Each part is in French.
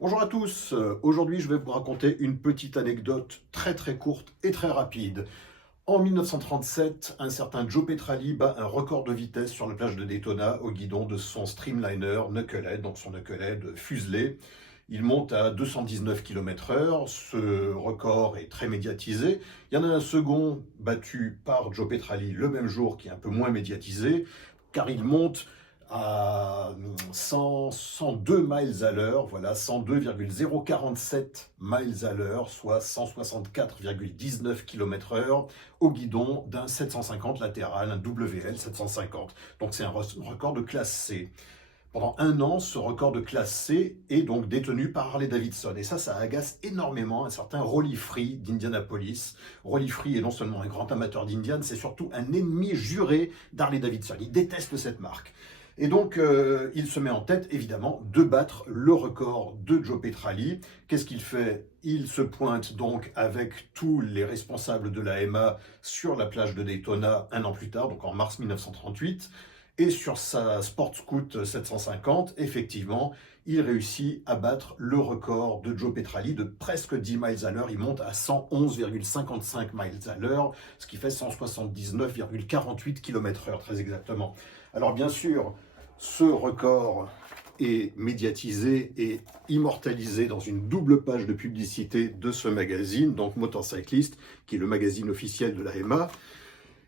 Bonjour à tous, aujourd'hui je vais vous raconter une petite anecdote très courte et très rapide. En 1937, un certain Joe Petrali bat un record de vitesse sur la plage de Daytona au guidon de son Streamliner Knucklehead, donc son Knucklehead fuselé. Il monte à 219 km/h, ce record est très médiatisé. Il y en a un second battu par Joe Petrali le même jour qui est un peu moins médiatisé, car il monte à 102 miles à l'heure, voilà, 102,047 miles à l'heure, soit 164,19 km/h au guidon d'un 750 latéral, un WL 750. Donc c'est un record de classe C. Pendant un an, ce record de classe C est donc détenu par Harley-Davidson. Et ça agace énormément un certain Rolly Free d'Indianapolis. Rolly Free est non seulement un grand amateur d'Indian, c'est surtout un ennemi juré d'Harley-Davidson. Il déteste cette marque. Et donc, il se met en tête, évidemment, de battre le record de Joe Petrali. Qu'est-ce qu'il fait? Il se pointe donc avec tous les responsables de la MA sur la plage de Daytona un an plus tard, donc en mars 1938. Et sur sa Sport Scoot 750, effectivement, il réussit à battre le record de Joe Petrali de presque 10 miles à l'heure. Il monte à 111,55 miles à l'heure, ce qui fait 179,48 km/h, très exactement. Alors bien sûr, ce record est médiatisé et immortalisé dans une double page de publicité de ce magazine, donc Motorcyclist, qui est le magazine officiel de la MA.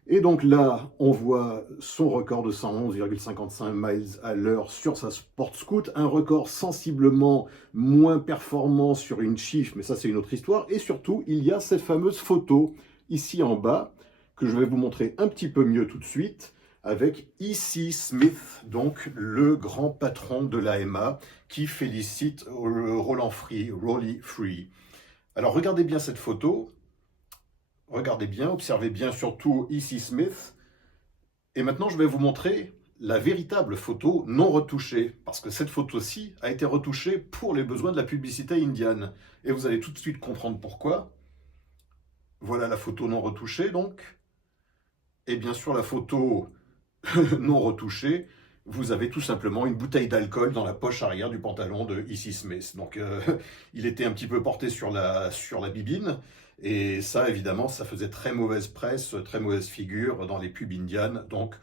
Et donc là, on voit son record de 111,55 miles à l'heure sur sa Sport Scoot, un record sensiblement moins performant sur une chiffre, mais ça c'est une autre histoire. Et surtout, il y a cette fameuse photo ici en bas, que je vais vous montrer un petit peu mieux tout de suite, avec E.C. Smith, donc le grand patron de l'AMA, qui félicite Roland Free, Rolly Free. Alors regardez bien cette photo. Regardez bien, observez bien surtout E.C. Smith. Et maintenant, je vais vous montrer la véritable photo non retouchée, parce que cette photo-ci a été retouchée pour les besoins de la publicité indienne. Et vous allez tout de suite comprendre pourquoi. Voilà la photo non retouchée, donc. Et bien sûr, la photo non retouchée, vous avez tout simplement une bouteille d'alcool dans la poche arrière du pantalon de E.C. Smith. Donc il était un petit peu porté sur la bibine, et ça évidemment ça faisait très mauvaise presse, très mauvaise figure dans les pubs indiennes. Donc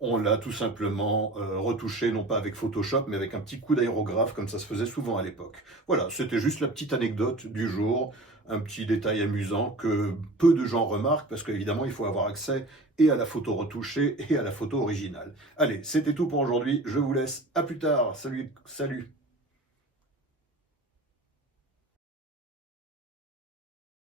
on l'a tout simplement retouché, non pas avec Photoshop, mais avec un petit coup d'aérographe, comme ça se faisait souvent à l'époque. Voilà, c'était juste la petite anecdote du jour, un petit détail amusant que peu de gens remarquent, parce qu'évidemment, il faut avoir accès et à la photo retouchée et à la photo originale. Allez, c'était tout pour aujourd'hui, je vous laisse, à plus tard, salut, salut.